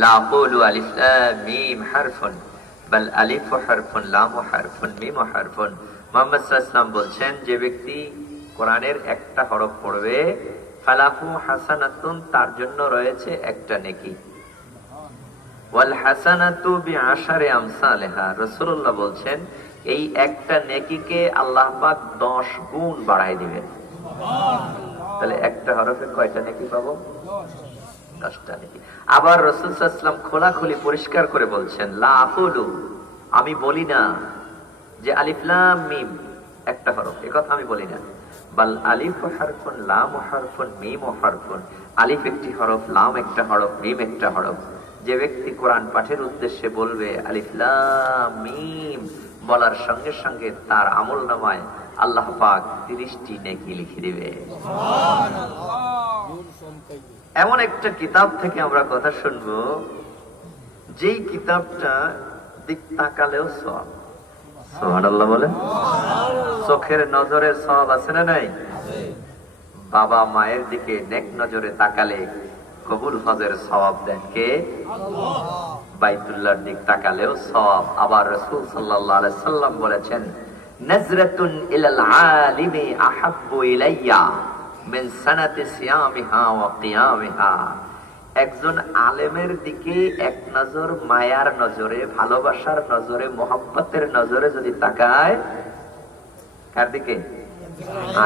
লা আকুলু আলিফ লাম মিম হারফুন বাল আলিফু হারফুন লামু হারফুন মিমু হারফুন। মুহাম্মদ সাল্লাল্লাহু আলাইহি ওয়াসাল্লাম বলছেন, যে ব্যক্তি কোরআনের একটা হরফ পড়বে, ফালাহু হাসানাতুন, তার জন্য রয়েছে একটা নেকি। ওয়াল হাসানাতু বিআশারি আমসালিহা, রাসূলুল্লাহ বলছেন এই একটা নেকিকে আল্লাহ পাক 10 গুণ বাড়ায় দিবেন। তাহলে একটা হরফে কয়টা নেকি পাবো? 10টা নেকি। আবার রাসূল সাল্লাল্লাহু আলাইহি ওয়াসাল্লাম খোলাখুলি পরিষ্কার করে বলছেন, লা আকুলু, আমি বলি না যে আলিফ লাম মিম একটা হরফ, এই কথা আমি বলি না। বাল আলিফু হারফুন লামু হারফুন মিমু হারফুন, আলিফ একটি হরফ, লাম একটা হরফ, মিম একটা হরফ। যে ব্যক্তি কোরআন পাঠের উদ্দেশ্যে বলবে আলিফ লাম মিম, বলার সঙ্গে সঙ্গে তার আমলনামায় আল্লাহ পাক 30টি নেকি লিখে দিবে। এমন একটা কিতাব থেকে আমরা কথা শুনবো, যেই কিতাবটা দিক তাকালেও সওয়াব। সুবহানাল্লাহ বলেন। চোখের নজরে সওয়াব আছে না নাই? বাবা মায়ের দিকে নেক নজরে তাকালে কবুল হজের সওয়াব দেন কে? আল্লাহ। বাইতুল্লাহর দিক তাকালেও সওয়াব। আবার রাসূল সাল্লাল্লাহু আলাইহি সাল্লাম বলেছেন, নাজরাতুন ইলাল আলিমি আহাব্বু ইলাইয়া মিন সানাতি সিয়ামিহা ওয়া কিয়ামিহা। একজন আলেমের দিকে এক নজর মায়ার নজরে, ভালোবাসার নজরে, মোহাব্বতের নজরে যদি তাকায়, কার দিকে?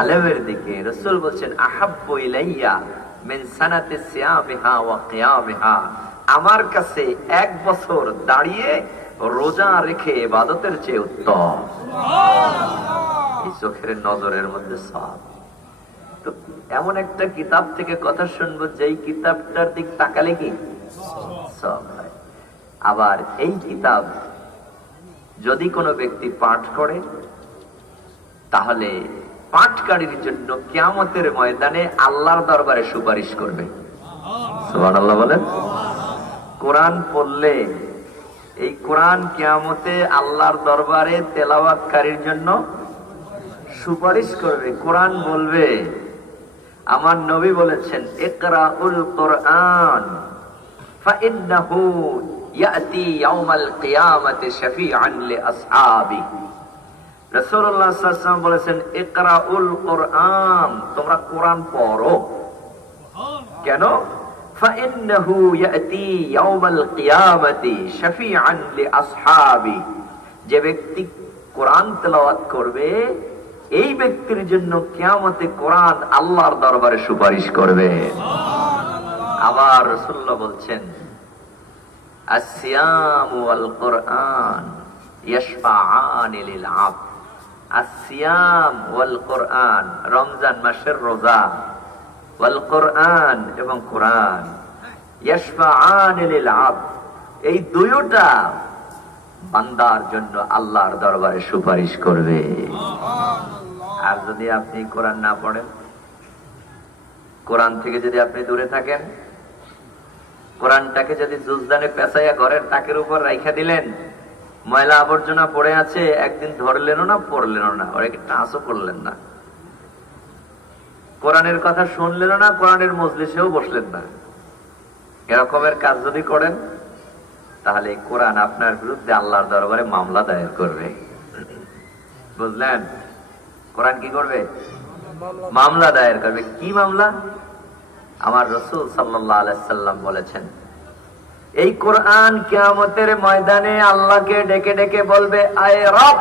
আলেমের দিকে। রাসূল বলছেন, আহাব্বু ইলাইয়া মিন সানাতি সিয়ামিহা ওয়া কিয়ামিহা, আমার কাছে 1 বছর দাঁড়িয়ে রোজা রেখে ইবাদতের চেয়ে উত্তম। এই চোখের নজরের মধ্যে সওয়াব। তো এমন একটা কিতাব থেকে কথা শুনবো, যেই কিতাবটার দিক তাকালে কি সওয়াব হয়। আবার এই কিতাব যদি কোনো ব্যক্তি পাঠ করে, তাহলে পাঠকারীর জন্য কিয়ামতের ময়দানে আল্লাহর দরবারে সুপারিশ করবে। সুবহানাল্লাহ বলেন। কোরআন পড়লে এই কোরআন কিয়ামতে আল্লাহর দরবারে তেলাওয়াতকারীর জন্য সুপারিশ করবে। কোরআন বলবে, আমার নবী বলেছেন, ইকরাউল কোরআন ফাইন্নাহু ইয়াতি ইয়াউমাল কিয়ামাতি শাফিআন লিআসহাবি। রাসূলুল্লাহ সাল্লাল্লাহু আলাইহি ওয়াসাল্লাম বলেছেন, ইকরাউল কোরআন, তোমরা কোরআন পড়ো। কেন? ফাইন্নাহু ইয়াতি ইয়াউমাল কিয়ামাতি শাফিআন লিআসহাবি, যে ব্যক্তি কোরআন তেলাওয়াত করবে, এই ব্যক্তির জন্য কিয়ামতে কোরআন আল্লাহর দরবারে সুপারিশ করবে। আবার রাসূলুল্লাহ বলছেন, আসসিয়াম ওয়াল কোরআন ইয়াশফাআনি লিল আবদ। আসসিয়াম ওয়াল কোরআন, রমজান মাসের রোজা, ওয়াল কোরআন, এবং কোরআন, ইয়াশফাআনি লিল আবদ, এই দুইটা বান্দার জন্য আল্লাহর দরবারে সুপারিশ করবে। আর যদি আপনি কোরআন না পড়েন, কোরআন থেকে যদি আপনি দূরে থাকেন, কোরআনটাকে যদি জুজদানে পেঁচাইয়া ঘরের তাকের উপর রাইখা দিলেন, ময়লা আবর্জনা পড়ে আছে, একদিন ধরলেনও না, পড়লেনও না, ওরা কি টাচও করলেন না, কোরআনের কথা শুনলেনও না, কোরআনের মজলিসেও বসলেন না, এরকমের কাজ যদি করেন, তাহলে কোরআন আপনার বিরুদ্ধে আল্লাহর দরবারে মামলা দায়ের করবে। বুঝলেন? কোরআন কি করবে? মামলা দায়ের করবে। কি মামলা? আমার রাসূল সাল্লাল্লাহু আলাইহি সাল্লাম বলেছেন, এই কোরআন কিয়ামতের ময়দানে আল্লাহকে ডেকে ডেকে বলবে, আয় রব,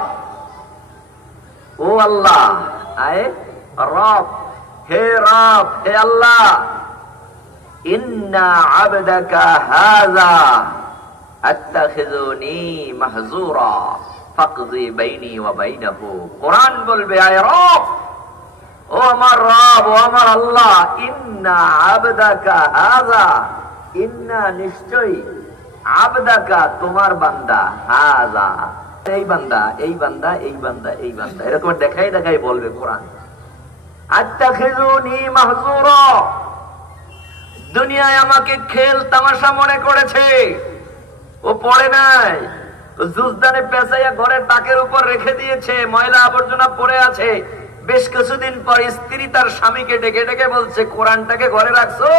ও আল্লাহ, আয় রব, হে রব, হে আল্লাহ, ইন্না আবদাকা হাযা আত্তাখিযুনি মাহজুরা ফাকযি বাইনি ওয়া বাইনাহু। কোরআন বলবে, আয় রব, ও আমার রব, ও আমার আল্লাহ, ইন্না আবদাকা হাযা, ইন্না নিশ্চয়ই, আবদাকা তোমার বান্দা, হাযা এই বান্দা, এই বান্দা, এই বান্দা, এই বান্দা, এরকম দেখাই দেখাই বলবে কোরআন। আত্তাখিযুনি মাহজুরা, দুনিয়ায় আমাকে খেল তামাশা মনে করেছে, ও পড়ে নাই, জুজদানে পেঁচাইয়া ঘরের তাকের উপর রেখে দিয়েছে, ময়লা আবর্জনা পড়ে আছে, বেশ কিছুদিন পর স্ত্রী তার স্বামীকে ডেকে ডেকে বলছে, কোরআনটাকে ঘরে রাখছো,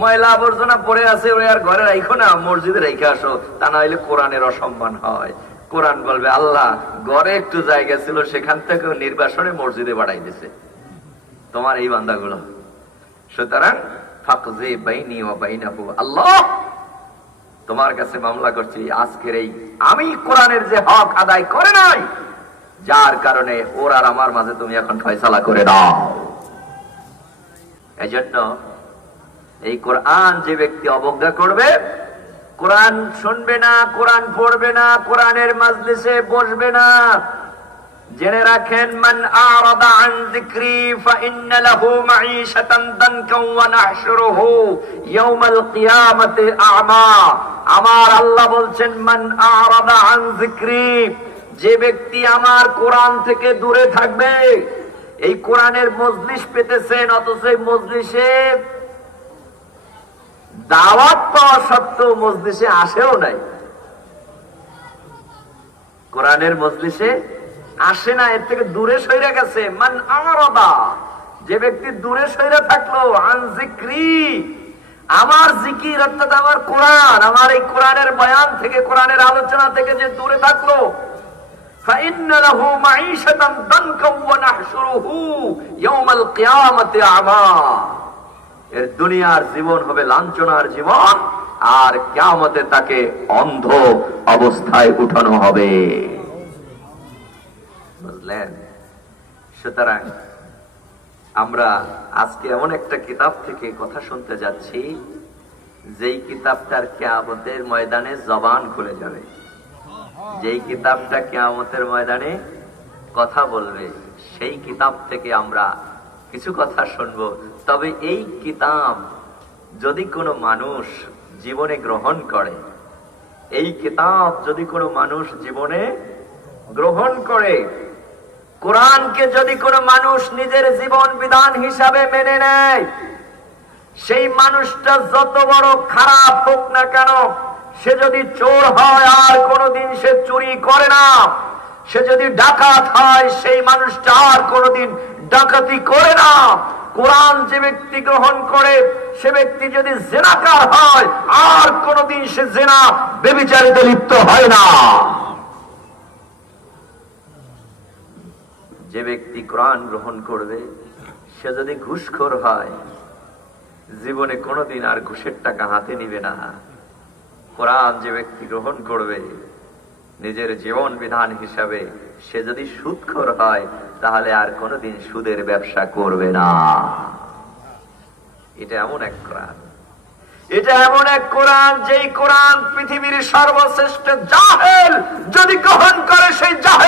ময়লা আবর্জনা পড়ে আছে, ওই আর ঘরে রাখো না, মসজিদে রেখে আসো, তা না হইলে কোরআনের অসম্মান হয়। কোরআন বলবে, আল্লাহ ঘরে একটু জায়গা ছিল, সেখান থেকে নির্বাসনে মসজিদে বাড়াই দিছে তোমার এই বান্দাগুলো। সুতরাং ফাকযি বাইনি ওয়া বাইনাহু, আল্লাহ তোমার কাছে মামলা করছি, আজকের এই আমি কোরআনের যে হক আদায় করে নাই, যার কারণে ওর আর আমার মাঝে তুমি এখন ফয়সালা করে দাও। এজন্য এই কোরআন যে ব্যক্তি অবজ্ঞা করবে, কোরআন শুনবে না, কোরআন পড়বে না, কোরআনের মাজলিসে বসবে না, জেনে রাখেন, মান আরাদা আন যিকরি ফাইন্না লাহু মাঈশাতান দানকা ওয়া নাহশুরুহু ইয়াওমাল কিয়ামাতি আ'মা। আমার আল্লাহ বলছেন, মান আরাদা আন যিকরি, যে ব্যক্তি আমার কোরআন থেকে দূরে থাকবে। এই কোরআনের মজলিস পেতেছেন, অথচ এই মজলিসে দাওয়াত পাওয়া সত্ত্বেও মজলিসে আসেও নাই, কোরআনের মজলিসে আসে না, এর থেকে দূরে সইরা গেছে। মান আরাদা, যে ব্যক্তি দূরে সইরা থাকলো, আন যিকরি, আমার জিকির অর্থাৎ আমার কোরআন, আমার এই কোরআনের বয়ান থেকে, কোরআনের আলোচনা থেকে যে দূরে থাকলো, فإن له معيشة ضنكا ونحشره يوم القيامة أعمى, এর দুনিয়ার জীবন হবে লাঞ্ছনার জীবন, আর কিয়ামতে তাকে অন্ধ অবস্থায় উঠানো হবে। বুঝলেন? সুতরাং আমরা আজকে এমন একটা কিতাব থেকে কথা শুনতে যাচ্ছি, যেই কিতাবটার কিয়ামতের ময়দানে জবান খুলে যাবে, যেই কিতাবটা কিয়ামতের ময়দানে কথা বলবে, সেই কিতাব থেকে আমরা কিছু কথা শুনবো। তবে এই কিতাব যদি কোনো মানুষ জীবনে গ্রহণ করে, এই কিতাব যদি কোনো মানুষ জীবনে গ্রহণ করে, কোরআনকে যদি কোনো মানুষ নিজের জীবন বিধান হিসাবে মেনে নেয়, সেই মানুষটা যত বড় খারাপ হোক না কেন, সে যদি চোর হয় আর কোনোদিন সে চুরি করে না, সে যদি ডাকাত হয় সেই মানুষটা আর কোনোদিন ডাকাতি করে না। কোরআন যে ব্যক্তি গ্রহণ করে, সে ব্যক্তি যদি জেনাকার হয় আর কোনোদিন সে জেনা ব্যভিচারিতে লিপ্ত হয় না। যে ব্যক্তি কোরআন গ্রহণ করবে, সে যদি ঘুষখোর হয়, জীবনে কোনোদিন আর ঘুষের টাকা হাতে নিবে না। কোরআন যে ব্যক্তি গ্রহণ করবে নিজের জীবন বিধান হিসাবে, সে যদি সুদখোর হয়, তাহলে আর কোনোদিন সুদের ব্যবসা করবে না। এটা এমন এক কোরআন, এটা এমন এক কোরআন, যেই কোরআন পৃথিবীর সর্বশ্রেষ্ঠ জাহেল যদি গ্রহণ করে, সেই জাহেল